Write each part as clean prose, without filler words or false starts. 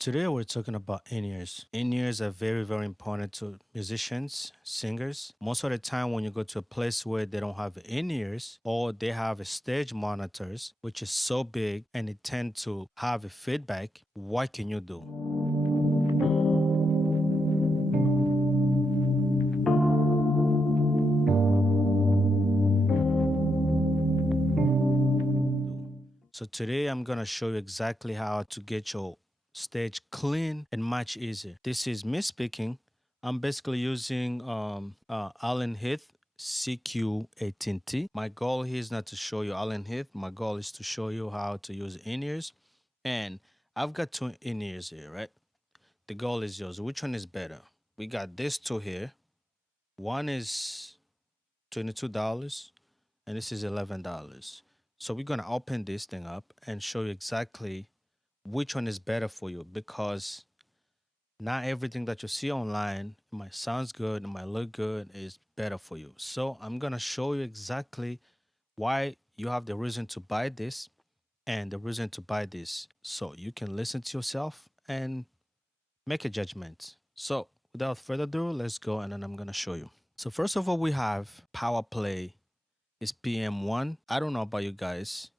Today we're talking about in-ears. In-ears are very, very important to musicians, singers. Most of the time when you go to a place where they don't have in-ears or they have a stage monitors, which is so big and it tend to have a feedback, what can you do? So today I'm gonna show you exactly how to get your stage clean and much easier. This is me speaking. I'm basically using Allen Heath CQ-18T. My goal here is not to show you Allen Heath. My goal is to show you how to use in-ears. And I've got two in-ears here, right? The goal is yours. Which one is better? We got this two here. One is $22 and this is $11. So we're gonna open this thing up and show you exactly which one is better for you, because not everything that you see online, it might sounds good, it might look good, is better for you. So I'm gonna show you exactly why you have the reason to buy this and the reason to buy this, so you can listen to yourself and make a judgment. So without further ado, let's go and then I'm gonna show you. So first of all, we have Power Play is PM1. I don't know about you guys.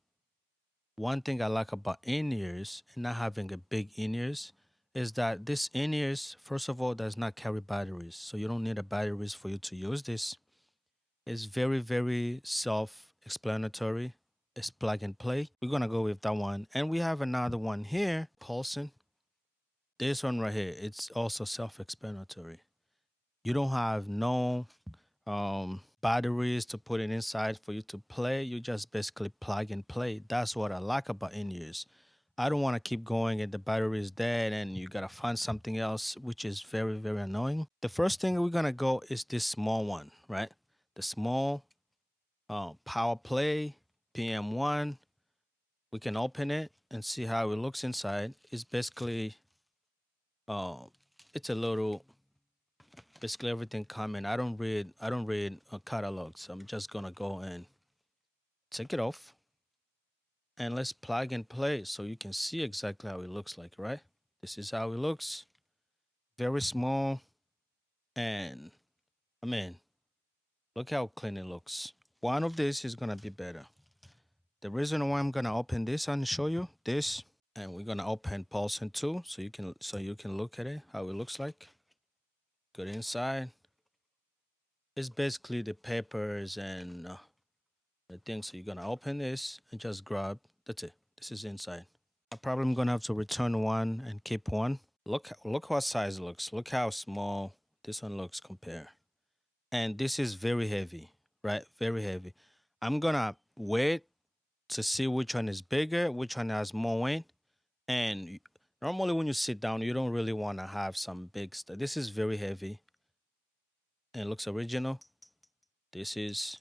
One thing I like about in-ears and not having a big in-ears is that this in-ears, first of all, does not carry batteries. So you don't need a batteries for you to use this. It's very, very self-explanatory. It's plug and play. We're gonna go with that one. And we have another one here, Pulsing. This one right here, it's also self-explanatory. You don't have no batteries to put it inside for you to play. You just basically plug and play. That's what I like about in-ears. I don't want to keep going and the battery is dead and you gotta find something else, which is very, very annoying. The first thing we're gonna go is this small one, right? The small Power Play PM1. We can open it and see how it looks inside. It's basically it's a little, basically everything coming. I don't read catalogs. I'm just gonna go and take it off and let's plug and play so you can see exactly how it looks like, right? This is how it looks. Very small, and I mean, look how clean it looks. One of this is gonna be better. The reason why I'm gonna open this and show you this, and we're gonna open Pulsing 2 so you can look at it, how it looks like. Go inside. It's basically the papers and the thing. So you're gonna open this and just grab. That's it. This is inside. I'm probably gonna have to return one and keep one. Look what size it looks. Look how small this one looks compared. And this is very heavy, right? Very heavy. I'm gonna wait to see which one is bigger, which one has more weight. And normally when you sit down, you don't really want to have some big stuff. This is very heavy and it looks original. This is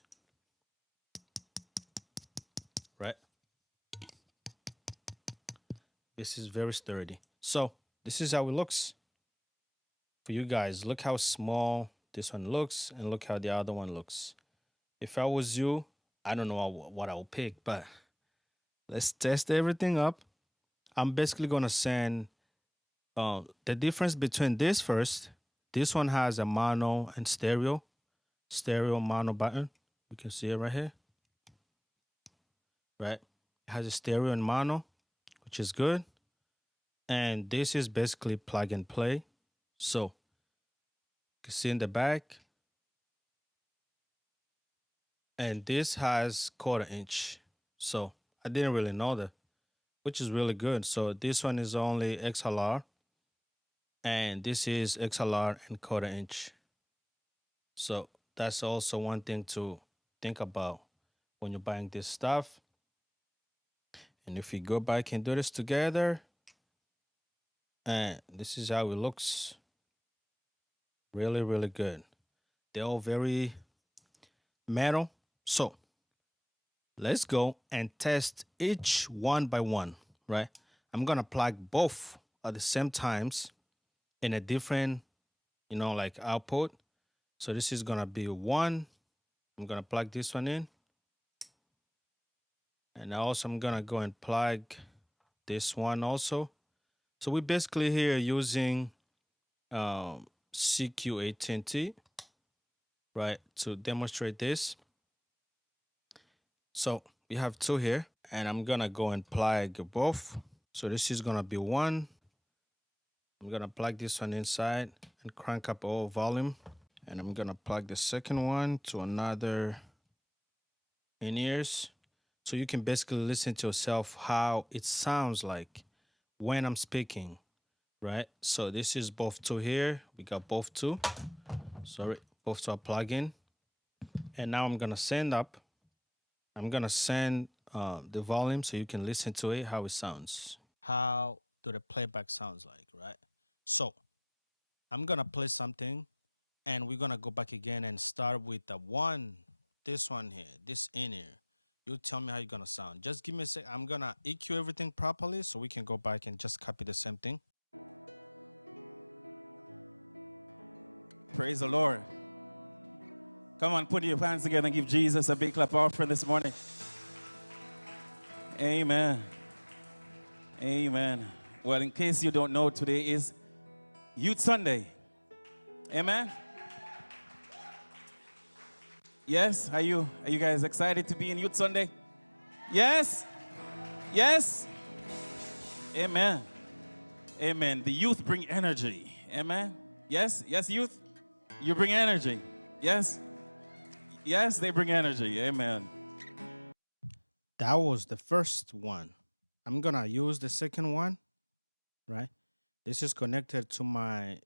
right. This is very sturdy. So this is how it looks for you guys. Look how small this one looks and look how the other one looks. If I was you, I don't know what I will pick, but let's test everything up. I'm basically going to send the difference between this first. This one has a mono and stereo mono button. You can see it right here, right? It has a stereo and mono, which is good. And this is basically plug and play. So you can see in the back. And this has 1/4 inch. So I didn't really know that, which is really good. So this one is only XLR and this is XLR and 1/4 inch. So that's also one thing to think about when you're buying this stuff. And if we go back and do this together, and this is how it looks. Really, really good. They're all very metal. So let's go and test each one by one, right? I'm gonna plug both at the same times in a different, like output. So this is gonna be one. I'm gonna plug this one in. And also I'm gonna go and plug this one also. So we basically here using CQ-18T, right, to demonstrate this. So we have two here, and I'm gonna go and plug both. So this is gonna be one. I'm gonna plug this one inside and crank up all volume. And I'm gonna plug the second one to another in-ears. So you can basically listen to yourself how it sounds like when I'm speaking, right? So this is both two here. We got both two. Sorry, both two are plugged in. And now I'm gonna send up. I'm gonna send the volume so you can listen to it, how it sounds. How do the playback sounds like, right? So I'm gonna play something and we're gonna go back again and start with the one, this one here, this in here. You tell me how you're gonna sound. Just give me a sec. I'm gonna EQ everything properly so we can go back and just copy the same thing. Praise the Lord. Come on, put your hands together and give Jesus a big clap offering this morning. Amen. Amen. Well, in case you don't know, today is Youth Sunday. Amen. Yes, are you guys excited to be in Youth Sunday? Yes? Yes? Amen. Amen. The youth bring energy. Amen. Yes? Yes, youth? You bring energy. Yes? Yes, they bring energy. Amen. That was the first one. I'm gonna use the second one, right? This is connected to my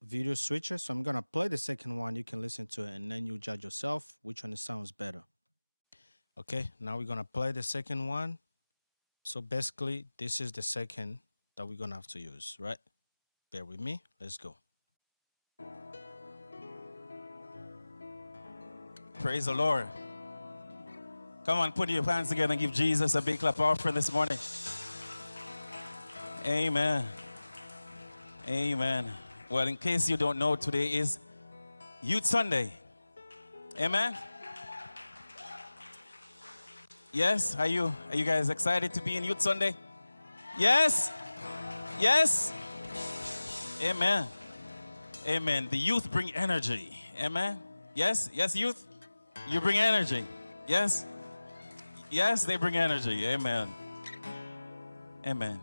video switcher. So I'm gonna play the second one. You can listen to it and then you judge yourself which one sounds better. Okay, now we're gonna play the second one. So basically, this is the second that we're gonna have to use, right? Bear with me. Let's go. Praise the Lord. Come on, put your hands together and give Jesus a big clap offering this morning. Amen. Amen. Well, in case you don't know, today is Youth Sunday. Amen. Yes, are you guys excited to be in Youth Sunday? Yes? Yes? Amen. Amen. The youth bring energy. Amen. Yes? Yes, youth? You bring energy. Yes? Yes, they bring energy. Amen. Amen.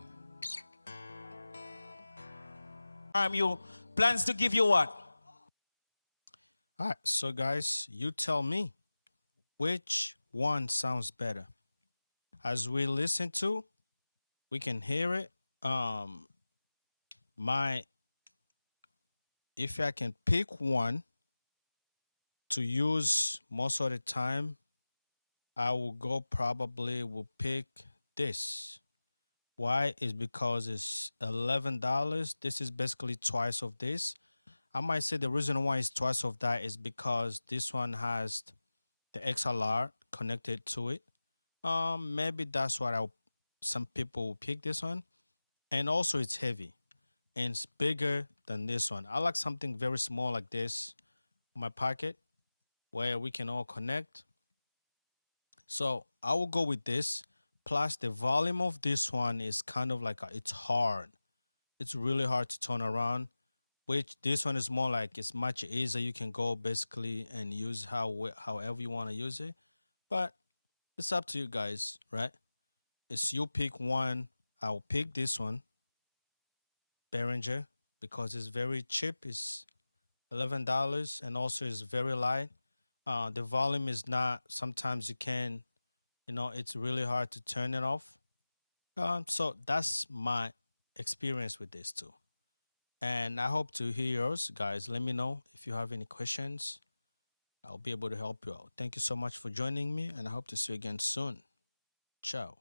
You plans to give you what? All right, so guys, you tell me which one sounds better. As we listen to, we can hear it. If I can pick one to use most of the time, I will will pick this. Why? Is because it's $11. This is basically twice of this. I might say the reason why it's twice of that is because this one has the XLR connected to it. Maybe that's why some people will pick this one. And also it's heavy and it's bigger than this one. I like something very small like this in my pocket where we can all connect. So I will go with this. Plus the volume of this one is kind of like it's hard. It's really hard to turn around. Which this one is more like it's much easier. You can go basically and use however you want to use it. But it's up to you guys, right? It's you pick one. I'll pick this one, Behringer, because it's very cheap. It's $11 and also it's very light. The volume is not. Sometimes you can, it's really hard to turn it off. So that's my experience with this too. And I hope to hear yours, guys. Let me know if you have any questions. I'll be able to help you out. Thank you so much for joining me, and I hope to see you again soon. Ciao.